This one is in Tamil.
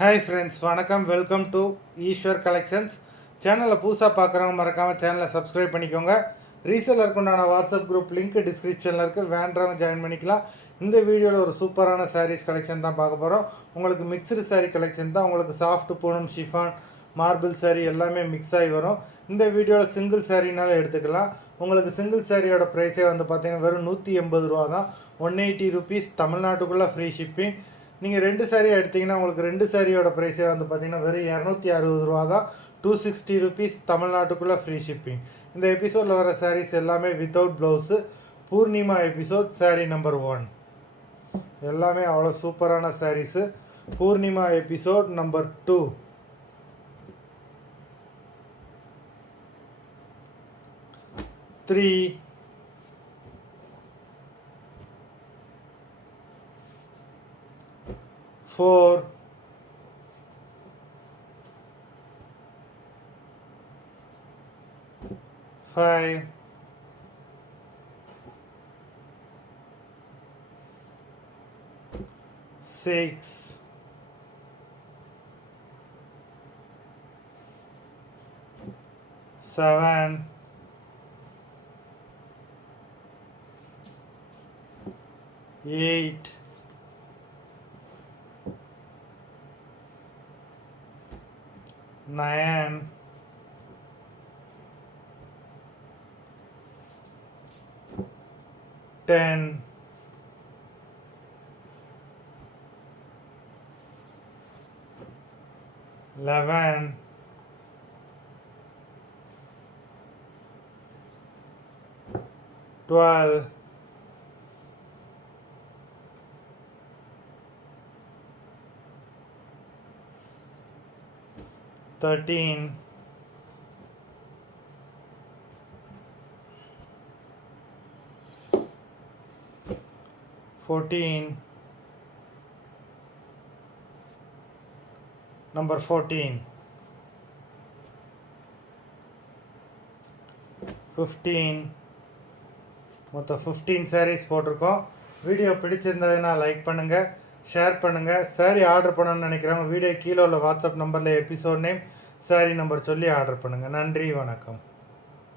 ஹாய் ஃப்ரெண்ட்ஸ், வணக்கம். Welcome to Eswar collections. சேனலில் புதுசாக பார்க்குறவங்க மறக்காமல் சேனலை சப்ஸ்கிரைப் பண்ணிக்கோங்க. ரீசேலருக்கு உண்டான வாட்ஸ்அப் குரூப் லிங்க் டிஸ்கிரிப்ஷனில் இருக்குது, வேண்டவங்க ஜாயின் பண்ணிக்கலாம். இந்த வீடியோவில் ஒரு சூப்பரான சாரீஸ் கலெக்ஷன் தான் பார்க்க போகிறோம். உங்களுக்கு மிக்சடு சாரீ கலெக்ஷன் தான். உங்களுக்கு soft Poonam, chiffon, marble sari எல்லாமே மிக்ஸ் ஆகி வரும். இந்த வீடியோவில் சிங்கிள் சாரீனாலும் எடுத்துக்கலாம். உங்களுக்கு சிங்கிள் சாரியோட ப்ரைஸே வந்து பார்த்தீங்கன்னா வெறும் 180 ரூபா தான். 180 ருபீஸ், தமிழ்நாட்டுக்குள்ளே ஃப்ரீ ஷிப்பிங். நீங்கள் 2 சாரியாக எடுத்திங்கன்னா உங்களுக்கு 2 சாரியோட ப்ரைஸே வந்து பார்த்தீங்கன்னா வெறும் 260 ரூபா தான். 260 ருபீஸ், தமிழ்நாட்டுக்குள்ளே ஃப்ரீ ஷிப்பிங். இந்த எபிசோடில் வர சாரீஸ் எல்லாமே without blouse. Poornima episode saree number 1 எல்லாமே அவ்வளோ சூப்பரான sarees. Poornima episode number 2 3 4 5 6 7 8 9 10 11 12 13 14 number 14 15 மொத்தம் 15 சாரீஸ் போட்டிருக்கோம். வீடியோ பிடிச்சிருந்ததுன்னா லைக் பண்ணுங்கள், ஷேர் பண்ணுங்கள். சாரீ ஆர்டர் பண்ணணும்னு நினைக்கிறவங்க வீடியோ கீழே உள்ள வாட்ஸ்அப் நம்பரில் எபிசோட் நேம், சாரீ நம்பர் சொல்லி ஆர்டர் பண்ணுங்கள். நன்றி, வணக்கம்.